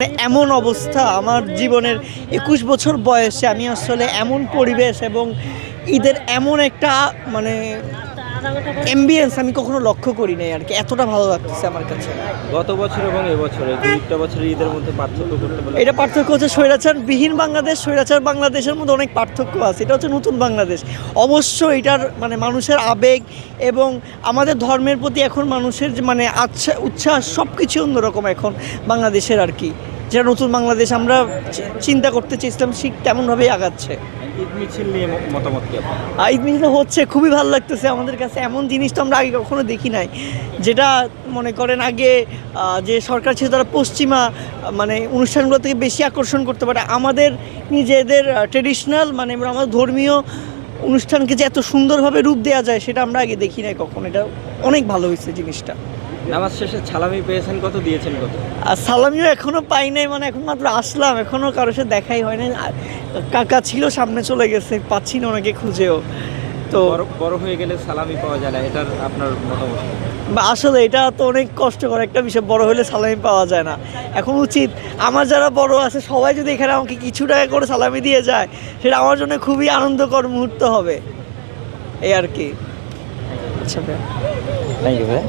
এমন অবস্থা আমার জীবনের ২১ বছর বয়সে আমি আসলে এমন পরিবেশ এবং ঈদের এমন একটা মানে অ্যাম্বিয়েন্স আমি কখনো লক্ষ্য করি নাই আর কি। এতটা ভালো লাগতেছে আমার কাছে। গত বছর এবং এবছরে দুইটা বছরের ঈদের মধ্যে পার্থক্য করতে পারলে এটা পার্থক্য হচ্ছে স্বৈরাচারবিহীন বাংলাদেশ, স্বৈরাচার বাংলাদেশের মধ্যে অনেক পার্থক্য আছে। এটা হচ্ছে নতুন বাংলাদেশ। অবশ্যই এটার মানে মানুষের আবেগ এবং আমাদের ধর্মের প্রতি এখন মানুষের যে মানে উচ্ছ্বাস সব কিছু অন্যরকম এখন বাংলাদেশের আর কি। যেটা নতুন বাংলাদেশ আমরা চিন্তা করতে চেয়েছিলাম ঠিক তেমনভাবেই আগাচ্ছে। ঈদ মিছিল নিয়ে মতামত কি আপনার? ঈদ মিছিল হচ্ছে, খুবই ভালো লাগতেছে আমাদের কাছে। এমন জিনিস তো আমরা আগে কখনো দেখি নাই, যেটা মনে করেন আগে যে সরকার ছিল তারা পশ্চিমা মানে অনুষ্ঠানগুলো থেকে বেশি আকর্ষণ করতে পারে। আমাদের নিজেদের ট্রেডিশনাল মানে আমাদের ধর্মীয় অনুষ্ঠানকে যে এত সুন্দরভাবে রূপ দেওয়া যায় সেটা আমরা আগে দেখি নাই কখনো। এটা অনেক ভালো হয়েছে জিনিসটা। নামাজ শেষে সালামি পেয়েছেন কত, দিয়েছেন কত? আর সালামিও এখনো পাই নাই, মানে এখন মাত্র আসলাম, এখনো কারোর সাথে দেখাই হয় নাই। কাকা ছিল সামনে চলে গেছে, পাচ্ছি না ওনাকে খুঁজেও। তো বড় হয়ে গেলে সালামি পাওয়া যায় না, এটার আপনার মতামত? আসলে এটা তো অনেক কষ্টকর একটা বিষয়, বড় হলে সালামি পাওয়া যায় না। এখন উচিত আমার যারা বড় আছে সবাই যদি এখানে আমাকে কিছু টাকা করে সালামি দিয়ে যায়, সেটা আমার জন্য খুবই আনন্দকর মুহূর্ত হবে এই আর কি। আচ্ছা ভাই, থ্যাংক ইউ ভাই।